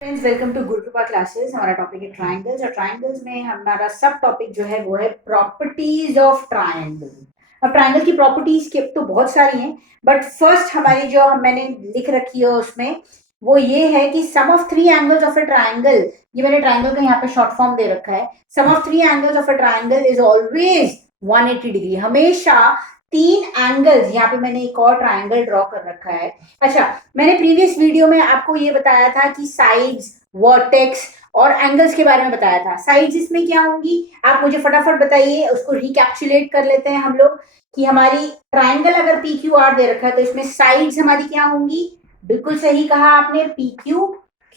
Friends, welcome to गुरु कृपा classes. हमारा topic है ट्रायंगल्स और ट्रायंगल्स में हमारा सब टॉपिक जो है वो है प्रॉपर्टीज ऑफ ट्रायंगल। अब ट्रायंगल की प्रॉपर्टीज के तो बहुत सारी हैं, बट फर्स्ट हमारी जो मैंने लिख रखी है उसमें वो ये है कि sum of three angles of a triangle, ये मैंने ट्रायंगल का यहाँ पे शॉर्ट फॉर्म दे रखा है। Sum of three angles of a triangle is always 180 degree. हमेशा तीन एंगल्स, यहाँ पे मैंने एक और ट्रायंगल ड्रॉ कर रखा है। अच्छा, मैंने प्रीवियस वीडियो में आपको ये बताया था कि साइड्स, वर्टेक्स और एंगल्स के बारे में बताया था। साइड्स इसमें क्या होंगी, आप मुझे फटाफट बताइए, उसको रिकैप्चुलेट कर लेते हैं हम लोग कि हमारी ट्रायंगल अगर पी क्यू आर दे रखा है तो इसमें साइड्स हमारी क्या होंगी। बिल्कुल सही कहा आपने, P Q,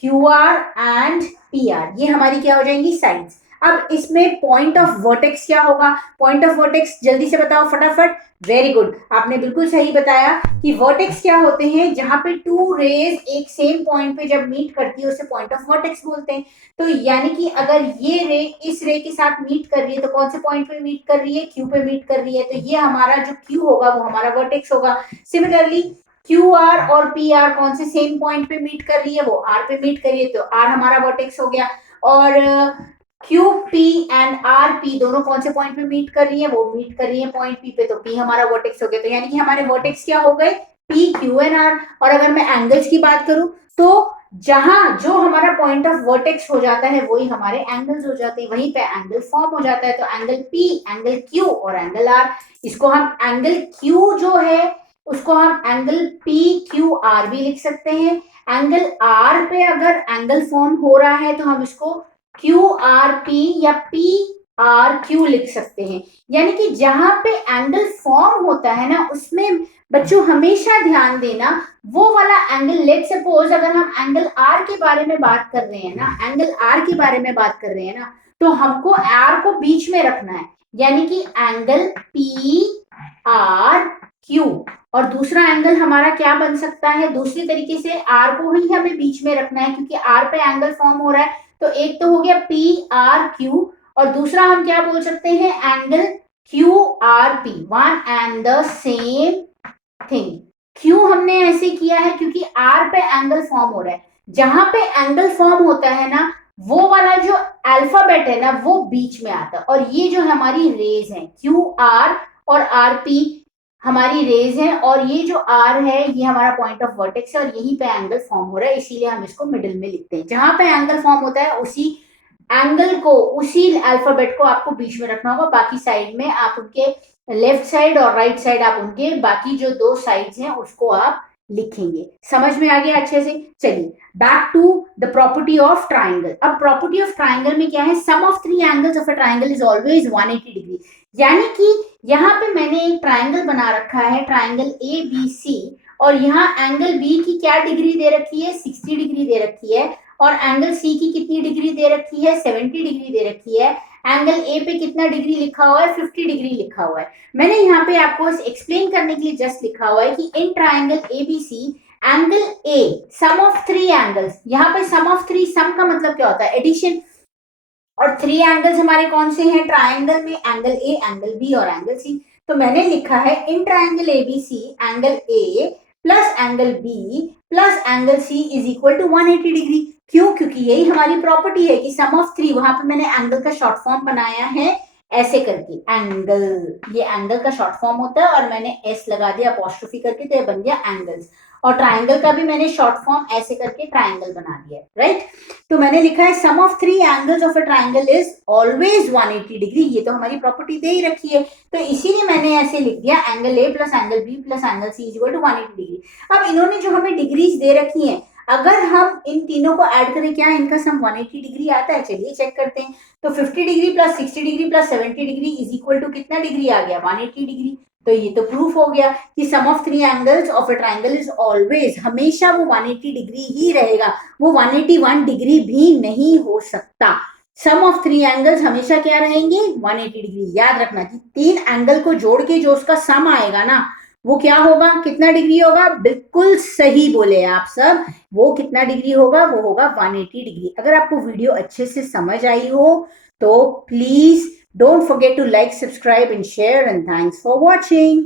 Q R and P R, ये हमारी क्या हो जाएंगी, साइड्स। अब इसमें पॉइंट ऑफ वर्टेक्स क्या होगा, पॉइंट ऑफ वर्टेक्स जल्दी से बताओ फटाफट। वेरी गुड, आपने बिल्कुल सही बताया कि वर्टेक्स क्या होते हैं, जहां पे टू रेज एक सेम पॉइंट पे जब मीट करती है उसे पॉइंट ऑफ वर्टेक्स बोलते हैं। तो यानी कि अगर ये रे इस रे के साथ मीट कर रही है तो कौन से पॉइंट पे मीट कर रही है, क्यू पे मीट कर रही है, तो ये हमारा जो क्यू होगा वो हमारा वर्टेक्स होगा। सिमिलरली क्यू आर और पी आर कौन से सेम पॉइंट पे मीट कर रही है, वो आर पे मीट कर रही है, तो आर हमारा वर्टेक्स हो गया। और Q P and R P दोनों कौन से पॉइंट पे मीट कर रही है, वो मीट कर रही है पॉइंट पी पे, तो पी हमारा वर्टेक्स हो गया। तो यानी कि हमारे वर्टेक्स क्या हो गए, पी क्यू एंड आर। और अगर मैं एंगल्स की बात करूं तो जहां जो हमारा पॉइंट ऑफ वर्टेक्स हो जाता है वही हमारे एंगल्स हो जाते हैं, वहीं पे एंगल फॉर्म हो जाता है। तो एंगल पी, एंगल क्यू और एंगल आर, इसको हम एंगल क्यू जो है उसको हम एंगल पी क्यू आर भी लिख सकते हैं। एंगल आर पे अगर एंगल फॉर्म हो रहा है तो हम इसको क्यू आर पी या पी आर क्यू लिख सकते हैं। यानी कि जहां पे एंगल फॉर्म होता है ना उसमें बच्चों हमेशा ध्यान देना, वो वाला एंगल, लेट सपोज अगर हम एंगल आर के बारे में बात कर रहे हैं ना, एंगल आर के बारे में बात कर रहे हैं ना, तो हमको आर को बीच में रखना है। यानी कि एंगल पी आर क्यू, और दूसरा एंगल हमारा क्या बन सकता है, दूसरी तरीके से आर को ही हमें बीच में रखना है क्योंकि आर पे एंगल फॉर्म हो रहा है। तो एक तो हो गया पी आर क्यू, और दूसरा हम क्या बोल सकते हैं, angle Q R P, one and the same thing. क्यों हमने ऐसे किया है, क्योंकि आर पे एंगल फॉर्म हो रहा है। जहां पे एंगल फॉर्म होता है ना वो वाला जो अल्फाबेट है ना वो बीच में आता है, और ये जो हमारी रेज है क्यू आर और आर पी हमारी रेज है, और ये जो आर है ये हमारा पॉइंट ऑफ वर्टेक्स है, और यहीं पे एंगल फॉर्म हो रहा है, इसीलिए हम इसको मिडिल में लिखते हैं। जहां पे एंगल फॉर्म होता है उसी एंगल को, उसी अल्फाबेट को आपको बीच में रखना होगा। बाकी साइड में आप उनके लेफ्ट साइड और राइट साइड आप उनके बाकी जो दो साइड्स हैं उसको आप लिखेंगे। समझ में आ गया अच्छे से। चलिए back to the property of triangle. अब प्रॉपर्टी ऑफ ट्राइंगल में क्या है, sum of three angles of a triangle is always 180 degree. यानी कि यहाँ पे मैंने एक ट्राइंगल बना रखा है, ट्राइंगल ए बी सी, और यहाँ एंगल बी की क्या डिग्री दे रखी है, 60 डिग्री दे रखी है, और एंगल सी की कितनी डिग्री दे रखी है, 70 डिग्री दे रखी है। एंगल ए पे कितना डिग्री लिखा हुआ है, 50 डिग्री लिखा हुआ है। मैंने यहाँ पे आपको एक्सप्लेन करने के लिए जस्ट लिखा हुआ है कि in triangle ABC angle A sum of three angles, यहाँ पे सम ऑफ थ्री, सम का मतलब क्या होता है, एडिशन, और थ्री एंगल्स हमारे कौन से हैं ट्राइंगल में, एंगल ए, एंगल बी और एंगल सी। तो मैंने लिखा है in triangle ABC angle A plus angle B plus angle C is equal to 180 degree. क्यों, क्योंकि यही हमारी प्रॉपर्टी है कि सम ऑफ थ्री, वहां पे मैंने एंगल का शॉर्ट फॉर्म बनाया है ऐसे करके, एंगल, ये एंगल का शॉर्ट फॉर्म होता है और मैंने एस लगा दिया अपोस्ट्रोफी करके, तो ये बन गया एंगल्स। और ट्राइंगल का भी मैंने शॉर्ट फॉर्म ऐसे करके ट्राइंगल बना दिया, राइट। तो मैंने लिखा है sum of three angles of a triangle is always 180 degree, ये तो हमारी प्रॉपर्टी दे ही रखी है, तो इसीलिए मैंने ऐसे लिख दिया angle A plus angle B plus angle C is equal to 180 degree. अब इन्होंने जो हमें डिग्रीज दे रखी हैं, अगर हम इन तीनों को ऐड करें क्या इनका सम 180 डिग्री आता है, चलिए चेक करते हैं। तो 50 degree plus 60 degree plus 70 degree is equal to कितना डिग्री आ गया, 180 डिग्री। तो ये तो प्रूफ हो गया कि sum of three angles of a triangle is always, हमेशा वो 180 डिग्री ही रहेगा, वो 181 डिग्री भी नहीं हो सकता। सम ऑफ थ्री एंगल्स हमेशा क्या रहेंगे, 180 डिग्री। याद रखना कि तीन एंगल को जोड़ के जो उसका सम आएगा ना वो क्या होगा, कितना डिग्री होगा, बिल्कुल सही बोले आप सब, वो कितना डिग्री होगा, वो होगा 180 डिग्री। अगर आपको वीडियो अच्छे से समझ आई हो तो please don't forget to like, subscribe and share, and thanks for watching.